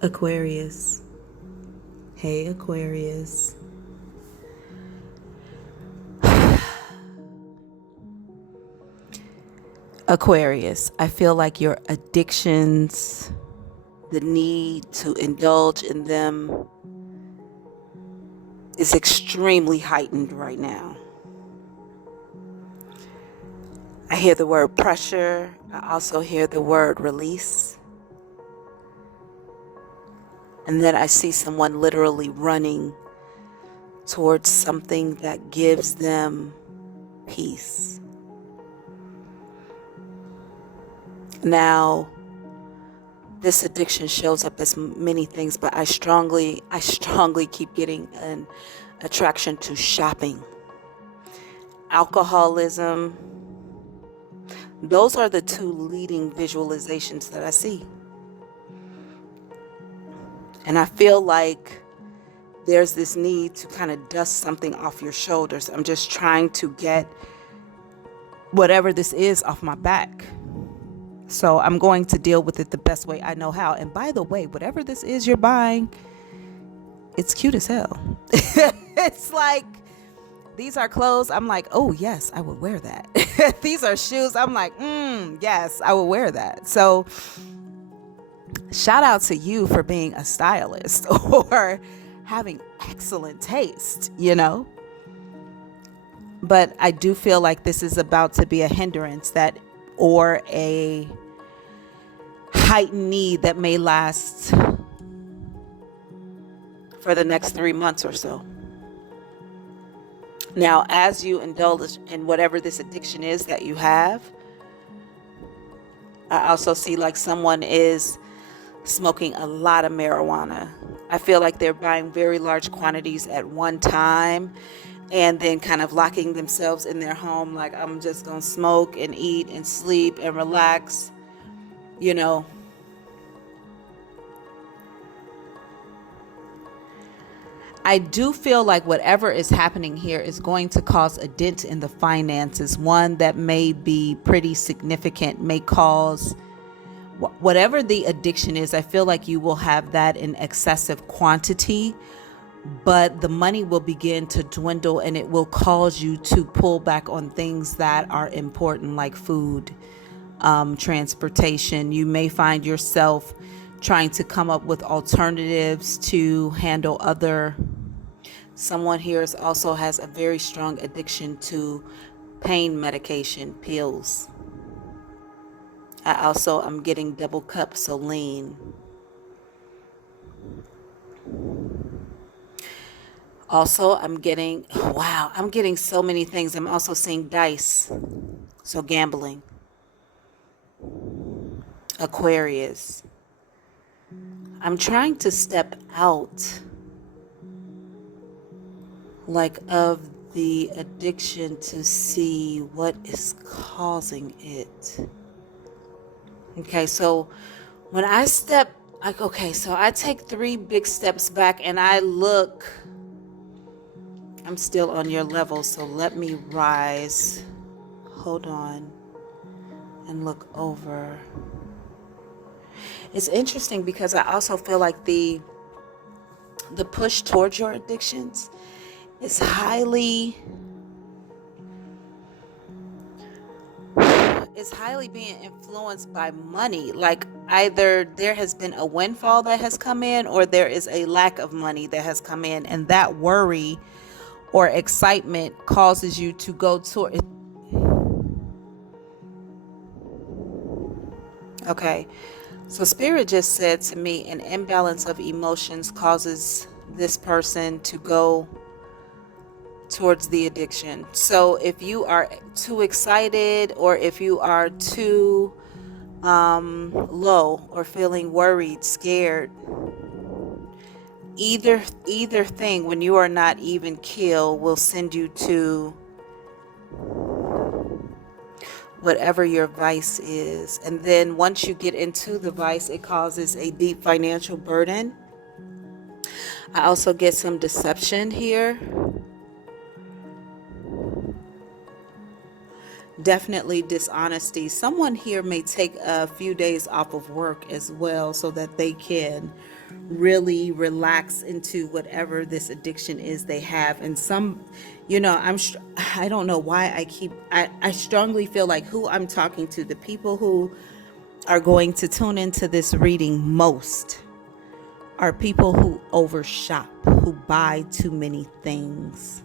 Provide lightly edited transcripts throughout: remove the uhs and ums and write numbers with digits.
Aquarius. Hey, Aquarius. Aquarius, I feel like your addictions, the need to indulge in them, is extremely heightened right now. I hear the word pressure. I also hear the word release. And then I see someone literally running towards something that gives them peace. Now, this addiction shows up as many things, but I strongly keep getting an attraction to shopping, alcoholism. Those are the two leading visualizations that I see. And I feel like there's this need to kind of dust something off your shoulders. I'm just trying to get whatever this is off my back. So I'm going to deal with it the best way I know how. And by the way, whatever this is you're buying, it's cute as hell. It's like, these are clothes. I'm like, oh yes, I would wear that. These are shoes. I'm like, yes, I would wear that. So shout out to you for being a stylist or having excellent taste, But I do feel like this is about to be a hindrance or a heightened need that may last for the next 3 months or so. Now, as you indulge in whatever this addiction is that you have, I also see like someone is smoking a lot of marijuana. I feel like they're buying very large quantities at one time and then kind of locking themselves in their home. Like, I'm just going to smoke and eat and sleep and relax, I do feel like whatever is happening here is going to cause a dent in the finances, one that may be pretty significant, may cause whatever the addiction is. I feel like you will have that in excessive quantity, but the money will begin to dwindle and it will cause you to pull back on things that are important, like food, transportation. You may find yourself trying to come up with alternatives to handle someone here also has a very strong addiction to pain medication, pills. I'm getting double cup, so lean. Also, I'm getting so many things. I'm also seeing dice, so gambling. Aquarius. I'm trying to step out of the addiction to see what is causing it. Okay, so when I I take 3 big steps back and I look. I'm still on your level, so let me rise. Hold on and look over. It's interesting because I also feel like the push towards your addictions is highly being influenced by money. Like, either there has been a windfall that has come in, or there is a lack of money that has come in, and that worry or excitement causes you to go toward it. Okay, so Spirit just said to me, an imbalance of emotions causes this person to go towards the addiction. So if you are too excited, or if you are too low, or feeling worried, scared, either thing, when you are not even keel, will send you to whatever your vice is. And then once you get into the vice, it causes a deep financial burden. I also get some deception here. Definitely dishonesty. Someone here may take a few days off of work as well so that they can really relax into whatever this addiction is they have. And some, I don't know why I strongly feel like who I'm talking to, the people who are going to tune into this reading most are people who overshop, who buy too many things.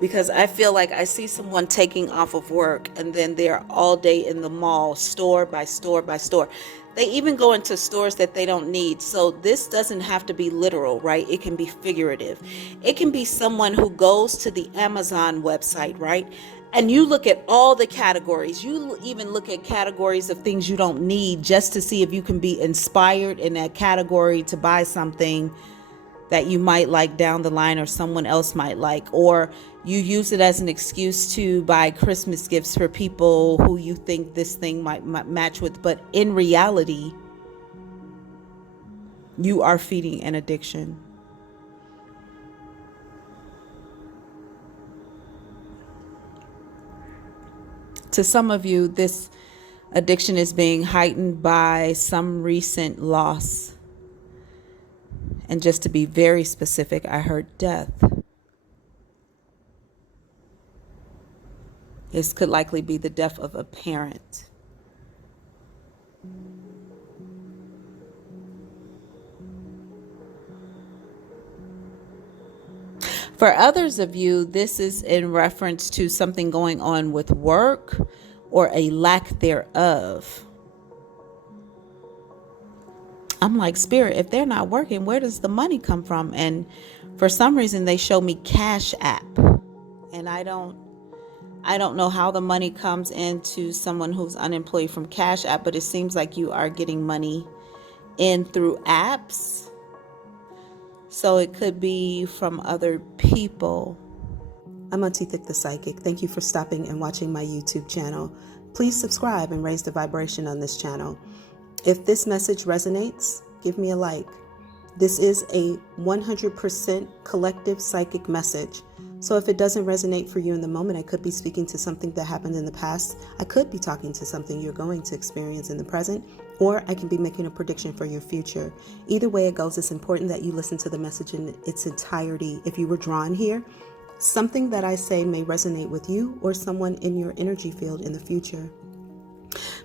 Because I feel like I see someone taking off of work and then they're all day in the mall, store by store by store. They even go into stores that they don't need. So this doesn't have to be literal, right? It can be figurative. It can be someone who goes to the Amazon website, right? And you look at all the categories. You even look at categories of things you don't need just to see if you can be inspired in that category to buy something that you might like down the line or someone else might like, or you use it as an excuse to buy Christmas gifts for people who you think this thing might match with. But in reality, you are feeding an addiction. To some of you, this addiction is being heightened by some recent loss. And just to be very specific, I heard death. This could likely be the death of a parent. For others of you, this is in reference to something going on with work or a lack thereof. I'm like, Spirit, if they're not working, where does the money come from? And for some reason, they show me Cash App. And I don't know how the money comes into someone who's unemployed from Cash App, but it seems like you are getting money in through apps. So it could be from other people. I'm Auntie the Psychic. Thank you for stopping and watching my YouTube channel. Please subscribe and raise the vibration on this channel. If this message resonates, give me a like. This is a 100% collective psychic message. So if it doesn't resonate for you in the moment, I could be speaking to something that happened in the past. I could be talking to something you're going to experience in the present, or I can be making a prediction for your future. Either way it goes, it's important that you listen to the message in its entirety. If you were drawn here, something that I say may resonate with you or someone in your energy field in the future.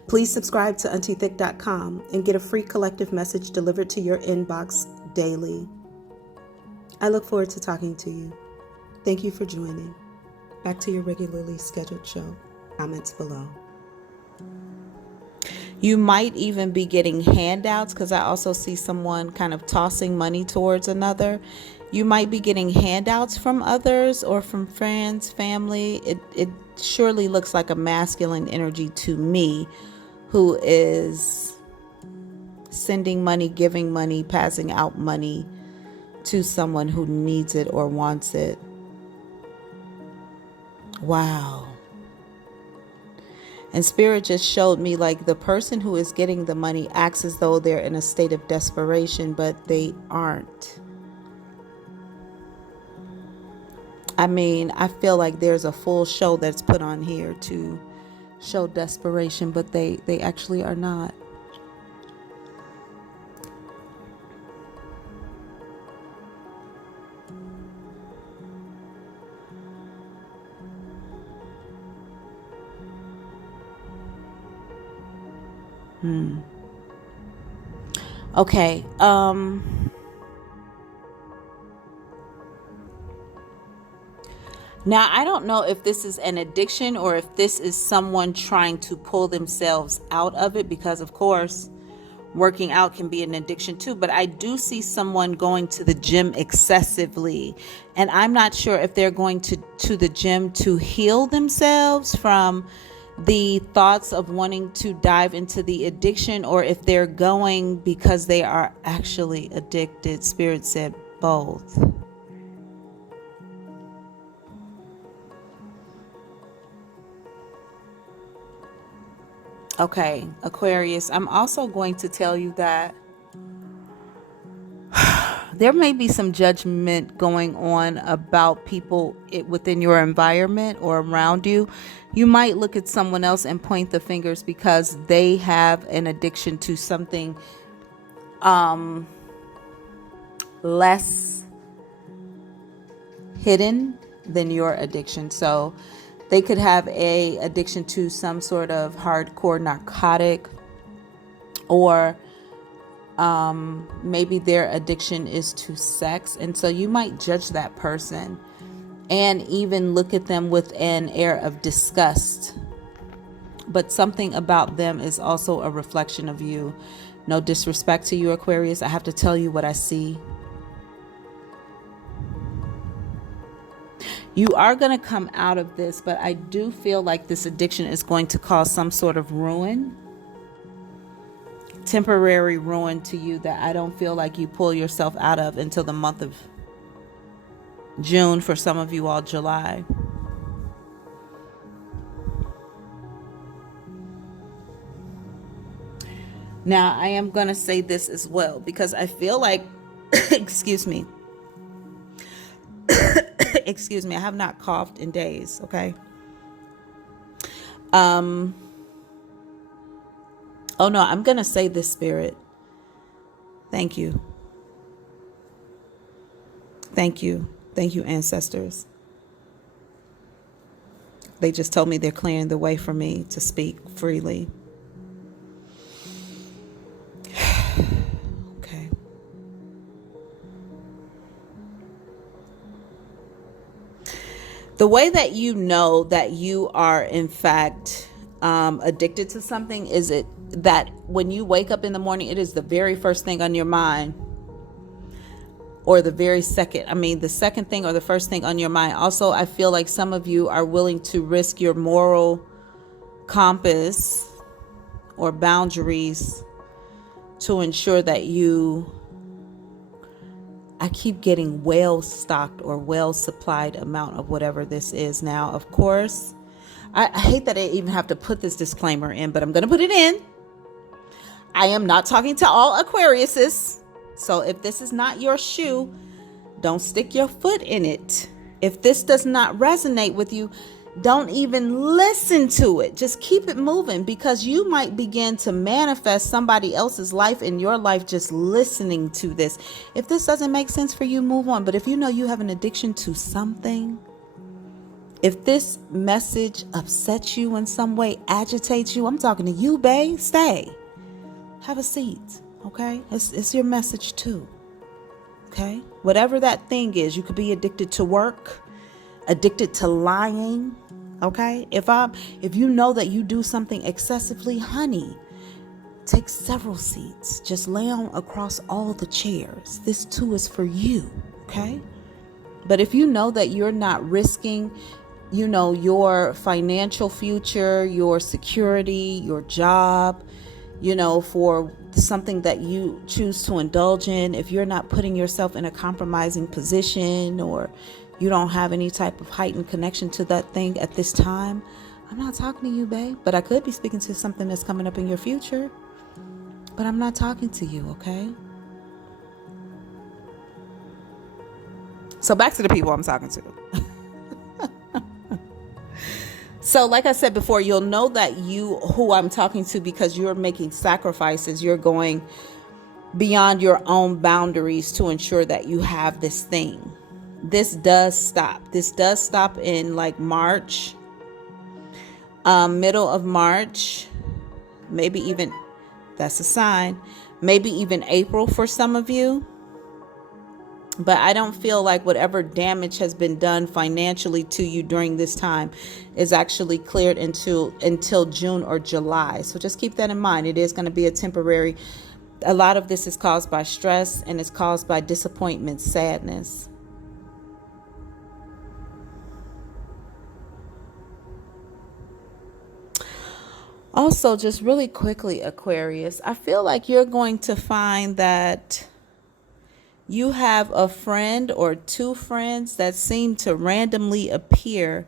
Please subscribe to auntiethick.com and get a free collective message delivered to your inbox daily. I look forward to talking to you. Thank you for joining. Back to your regularly scheduled show. Comments below. You might even be getting handouts, because I also see someone kind of tossing money towards another. You might be getting handouts from others or from friends, family. It surely looks like a masculine energy to me, who is sending money, giving money, passing out money to someone who needs it or wants it. Wow. And Spirit just showed me like the person who is getting the money acts as though they're in a state of desperation, but they aren't. I mean, I feel like there's a full show that's put on here to show desperation, but they actually are not. Okay. Now, I don't know if this is an addiction or if this is someone trying to pull themselves out of it, because of course, working out can be an addiction too. But I do see someone going to the gym excessively, and I'm not sure if they're going to the gym to heal themselves from the thoughts of wanting to dive into the addiction, or if they're going because they are actually addicted. Spirit said both. Okay, Aquarius, I'm also going to tell you that there may be some judgment going on about people within your environment or around you. You might look at someone else and point the fingers because they have an addiction to something less hidden than your addiction. So they could have a addiction to some sort of hardcore narcotic, or maybe their addiction is to sex. And so you might judge that person and even look at them with an air of disgust. But something about them is also a reflection of you. No disrespect to you, Aquarius. I have to tell you what I see. You are going to come out of this, but I do feel like this addiction is going to cause some sort of ruin. Temporary ruin to you that I don't feel like you pull yourself out of until the month of June. For some of you all, July. Now, I am going to say this as well because I feel like, excuse me, I have not coughed in days, okay? Oh no, I'm going to say this, Spirit. Thank you. Thank you. Thank you, ancestors. They just told me they're clearing the way for me to speak freely. Okay. The way that you know that you are, in fact, addicted to something is it that when you wake up in the morning, it is the very first thing on your mind, or the second thing or the first thing on your mind. Also, I feel like some of you are willing to risk your moral compass or boundaries to ensure that I keep getting well stocked or well supplied amount of whatever this is. Now, of course, I hate that I even have to put this disclaimer in, but I'm going to put it in. I am not talking to all Aquariuses. So if this is not your shoe, don't stick your foot in it. If this does not resonate with you, don't even listen to it. Just keep it moving, because you might begin to manifest somebody else's life in your life just listening to this. If this doesn't make sense for you, move on. But if you know you have an addiction to something, if this message upsets you in some way, agitates you, I'm talking to you, babe. Stay. Have a seat, okay? It's your message too, okay? Whatever that thing is, you could be addicted to work, addicted to lying, okay? If you know that you do something excessively, honey, take several seats. Just lay on across all the chairs. This too is for you, okay? But if you know that you're not risking, your financial future, your security, your job, for something that you choose to indulge in, if you're not putting yourself in a compromising position, or you don't have any type of heightened connection to that thing at this time, I'm not talking to you, babe. But I could be speaking to something that's coming up in your future. But I'm not talking to you, okay? So back to the people I'm talking to. So like I said before, you'll know that who I'm talking to because you're making sacrifices. You're going beyond your own boundaries to ensure that you have this thing. This does stop. This does stop in like March, middle of March, maybe even, that's a sign, maybe even April for some of you. But I don't feel like whatever damage has been done financially to you during this time is actually cleared until June or July. So just keep that in mind. It is going to be a lot of this is caused by stress, and it's caused by disappointment, sadness. Also, just really quickly, Aquarius, I feel like you're going to find that you have a friend or two friends that seem to randomly appear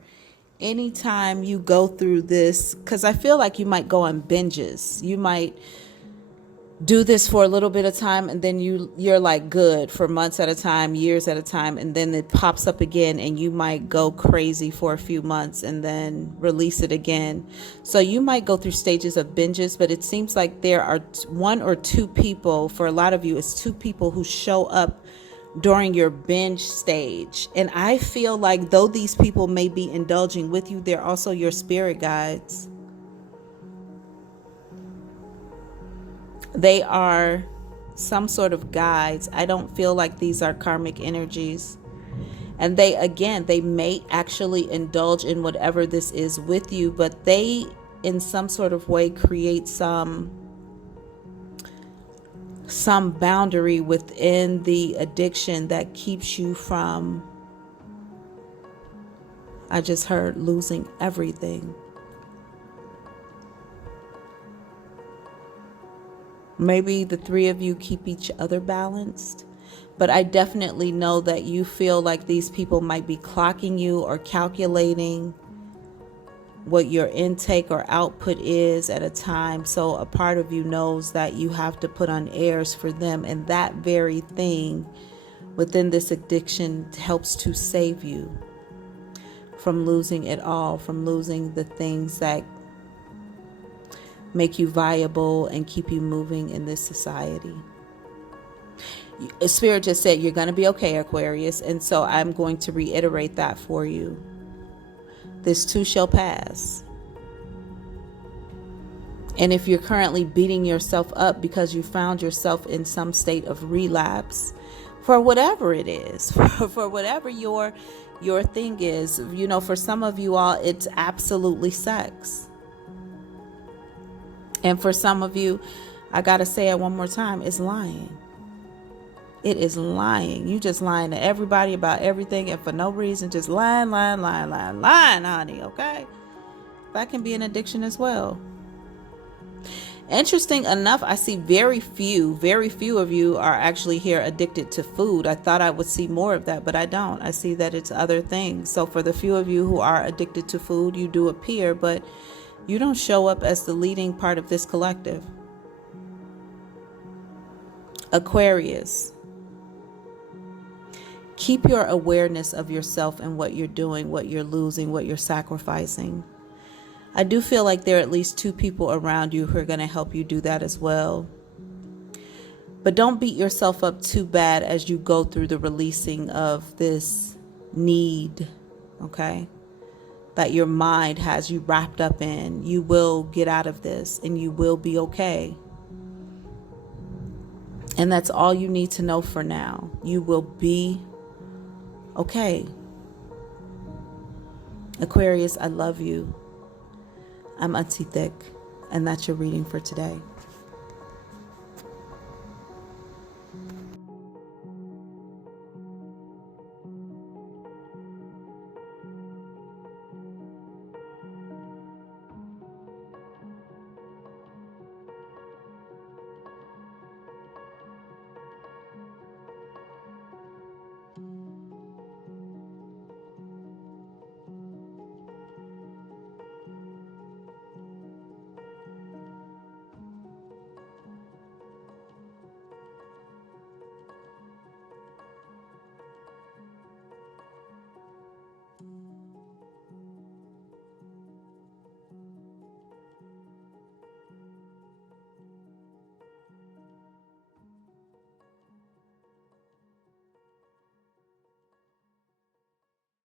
anytime you go through this, because I feel like you might go on binges. You might do this for a little bit of time, and then you're like good for months at a time, years at a time, and then it pops up again, and you might go crazy for a few months and then release it again. So you might go through stages of binges, but it seems like there are one or two people, for a lot of you it's two people, who show up during your binge stage. And I feel like though these people may be indulging with you, they're also your spirit guides. They are some sort of guides. I don't feel like these are karmic energies. And they may actually indulge in whatever this is with you, but they, in some sort of way, create some boundary within the addiction that keeps you from, I just heard, losing everything. Maybe the three of you keep each other balanced, but I definitely know that you feel like these people might be clocking you or calculating what your intake or output is at a time. So a part of you knows that you have to put on airs for them, and that very thing within this addiction helps to save you from losing it all, from losing the things that make you viable and keep you moving in this society. Spirit just said you're going to be okay, Aquarius, and so I'm going to reiterate that for you. This too shall pass. And if you're currently beating yourself up because you found yourself in some state of relapse, for whatever it is, for whatever your thing is, for some of you all, it's absolutely sex. And for some of you, I got to say it one more time, it's lying. It is lying. You just lying to everybody about everything and for no reason, just lying, honey, okay? That can be an addiction as well. Interesting enough, I see very few of you are actually here addicted to food. I thought I would see more of that, but I don't. I see that it's other things. So for the few of you who are addicted to food, you do appear, but you don't show up as the leading part of this collective. Aquarius, keep your awareness of yourself and what you're doing, what you're losing, what you're sacrificing. I do feel like there are at least two people around you who are going to help you do that as well. But don't beat yourself up too bad as you go through the releasing of this need, okay? That your mind has you wrapped up in. You will get out of this and you will be okay. And that's all you need to know for now. You will be okay. Aquarius, I love you. I'm Auntie Thick, and that's your reading for today.